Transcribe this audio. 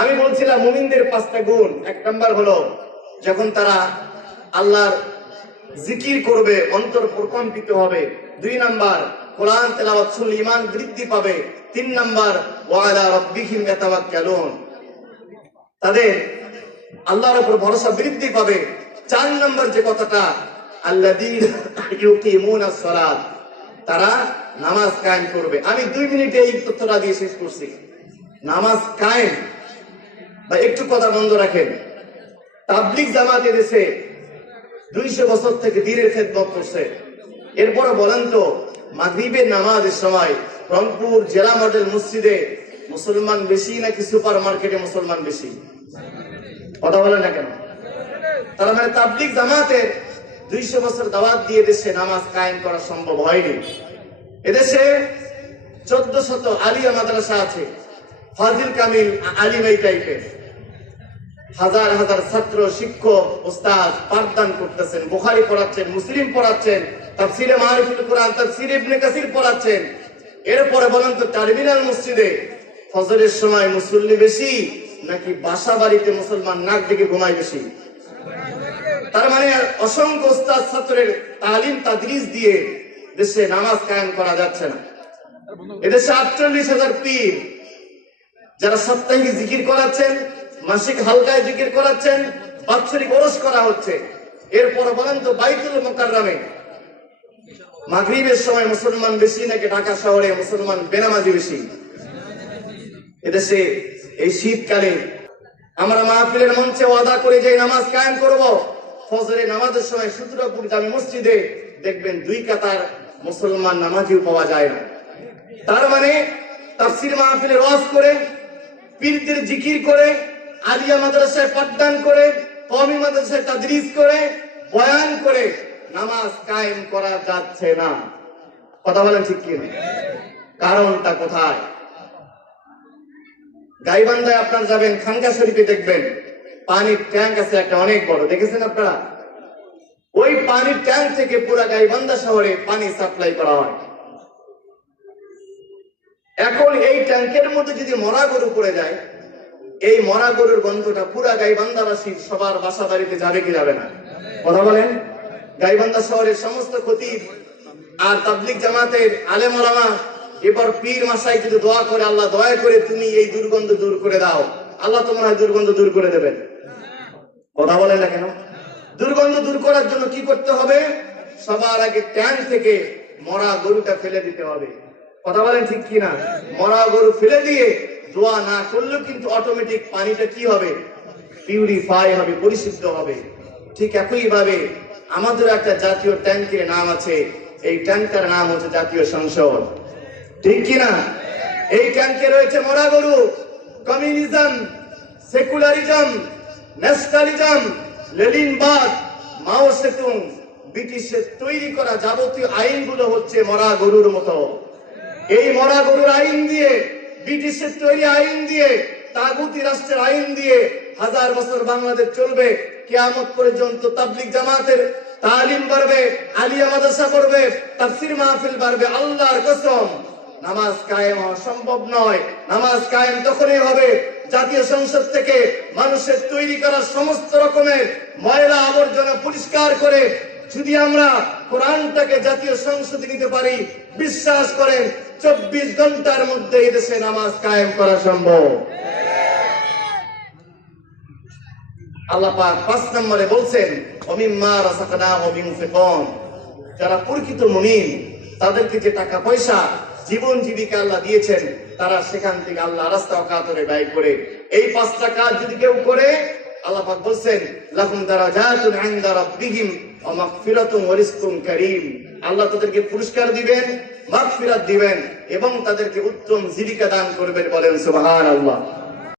আমি বলছিলাম মুমিনদের পাঁচটা গুণ। এক নম্বর হলো, যখন তারা আল্লাহর জিকির করবে, অন্তর প্রকম্পিত হবে। দুই নাম্বার, কোরআন, তেলাওয়াত শুনলে ইমান বৃদ্ধি পাবে। তিন নাম্বার ওয়ালা রব্বিহিম ইয়াতাওয়াক্কালুন। তাদের আল্লাহর উপর ভরসা বৃদ্ধি পাবে। চার নম্বর যে কথাটা, আল্লাযীনা ইউকিমুনাস সালাত, তারা নামাজ কায়েম করবে। আমি দুই মিনিটে এই তথ্যটা দিয়ে শেষ করছি। নামাজ কায়েম বা একটু কথা বন্ধ রাখেন। তাবলিক জামাত দেশে দুইশো বছর থেকে দিনের খেদমত করছে। এরপরে বলেন তো, মাগরিবের নামাজের সময় রংপুর জেলা মডেল মসজিদে মুসলমান বেশি নাকি সুপার মার্কেটে মুসলমান বেশি? কথা বলেন না কেন? তারা মানে তাবলিক জামাতের দুইশো বছর দাওয়াত দিয়ে দেশে নামাজ কায়েম করা সম্ভব হয়নি। এদেশে চোদ্দ শত আলিয়া মাদ্রাসা আছে, ফাজিল কামিল আলিম এই টাইপের হাজার হাজার ছাত্র, শিক্ষক, ওস্তাদ পাঠদান করতেছেন, বুখারি পড়াচ্ছেন, মুসলিম পড়াচ্ছেন, তাফসিরে মারিফুল কোরআন, তাফসিরে ইবনে কাসির পড়াচ্ছেন। এরপরে বলেন তো, টার্মিনাল মসজিদে ফজরের সময় মুসল্লি বেশি নাকি বাসা বাড়িতে মুসলমান নাক দিকে ঘুমায় বেশি? তার মানে অসংখ্য ওস্তাদ ছাত্রের তালিম, তাদরিস দিয়ে দেশে নামাজ কায়েম করা যাচ্ছে না। এদেশে আটচল্লিশ হাজার পীর যারা সাপ্তাহিক জিকির করাচ্ছেন মাসিক হালকায় জিকির করাচ্ছেন, বাৎসরিক ওরস করা হচ্ছে। এরপর বলেন তো বাইতুল মোকাররামে। মাগরিবের সময় মুসলমান বেশি নাকি ঢাকা শহরে মুসলমান বেনামাজি বেশি? এদেশে এই শীতকালে আমরা মাহফিলের মঞ্চে ওয়াদা করে যে নামাজ কায়েম করব, ফজরে নামাজের সময় সুতরাপুর জামে মসজিদে দেখবেন দুই কাতার মুসলমান নামাজিও পাওয়া যায় না। তার মানে তাফসির মাহফিলে রস করে, পীরদের জিকির করে আলিয়া মাদ্রাসায় পাঠদান করে কমি মাদ্রাসায় তাদরিস করে, বয়ান করে, নামাজ কায়েম করা যাচ্ছে না। কথা বলেন ঠিক কি কারণটা কোথায়? গাইবান্ধায় আপনার যাবেন, খানকা শরীফে দেখবেন, পানির ট্যাঙ্ক আছে একটা অনেক বড়, দেখেছেন আপনারা? ওই পানির ট্যাঙ্ক থেকে পুরা গাইবান্ধা শহরে পানি সাপ্লাই করা হয়। এখন এই ট্যাঙ্কের মধ্যে যদি মরা গরু পড়ে যায় এই মরা গরুর গন্ধটা পুরা গাইবান্ধাবাসীর সবার বাসা বাড়িতে যাবে কি যাবে না? কথা বলেন? গাইবান্ধা শহরের সমস্ত ক্ষতি আর তাবলিক জামাতের আলেম ওলামা এবার পীর মাসাই যদি দোয়া করে, আল্লাহ দয়া করে তুমি এই দুর্গন্ধ দূর করে দাও। আল্লাহ তোমার দুর্গন্ধ দূর করে দেবেন। কথা বলেন না কেন? দুর্গন্ধ দূর করার জন্য কি করতে হবে? সবার আগে ট্যাঙ্ক থেকে মরা গরুটা ফেলে দিতে হবে। কথা বলেন ঠিক কি না মরা গরু ফেলে দিয়ে দোয়া না করলেও কিন্তু অটোমেটিক পানিটা কি হবে? পিউরিফাই হবে, পরিশুদ্ধ হবে। ঠিক একই ভাবে আমাদের একটা জাতীয় ট্যাঙ্কের নাম আছে। এই ট্যাঙ্কের নাম হচ্ছে জাতীয় সংসদ। ঠিক কিনা? এই ট্যাঙ্কে রয়েছে মরা গরু কমিউনিজম, সেকুলারিজম, ন্যাশনালিজম লেলিনবাদ মাও সেতুং। ব্রিটিশের তৈরি করা যাবতীয় আইনগুলো হচ্ছে মরা গরুর মতো। এই মরা গরুর আইন দিয়ে ব্রিটিশের তৈরি আইন দিয়ে, তাগুতি রাষ্ট্রের আইন দিয়ে হাজার বছর বাংলাদেশ চলবে। কেয়ামত পর্যন্ত তাবলিক জামাতের তালিম বাড়বে, আলিয়া মাদ্রাসা করবে তাফসির মাহফিল বাড়বে, আল্লাহর কসম। নামাজ কায়েম হওয়া সম্ভব নয়। নামাজ কায়েম তখনই হবে জাতীয় সংসদ থেকে মানুষের তৈরি করা সমস্ত রকমের ময়লা আবর্জনা পরিষ্কার করে যদি আমরা কোরআনটাকে জাতীয় সংসদে নিতে পারি, বিশ্বাস করেন চব্বিশ ঘণ্টার মধ্যে এদেশে নামাজ কায়েম করা সম্ভব। আল্লাহ পাঁচ নম্বরে বলছেন রাসাকানা যারা প্রকৃত মুমিন, তাদেরকে যে টাকা পয়সা, জীবন জীবিকা আল্লাহ দিয়েছেন, তারা সেখান থেকে আল্লাহ রাস্তা অকাতরে ব্যয় করে। এই পাঁচটা কাজ যদি কেউ করে, আল্লাহ পাক বলছেন, লাহুম দারাজাতুন ইনদা রাব্বিহিম। আল্লাহ তাদেরকে পুরস্কার দিবেন মাগফিরাত দিবেন এবং তাদেরকে উত্তম জীবিকা দান করবেন বলেন সুবহানাল্লাহ।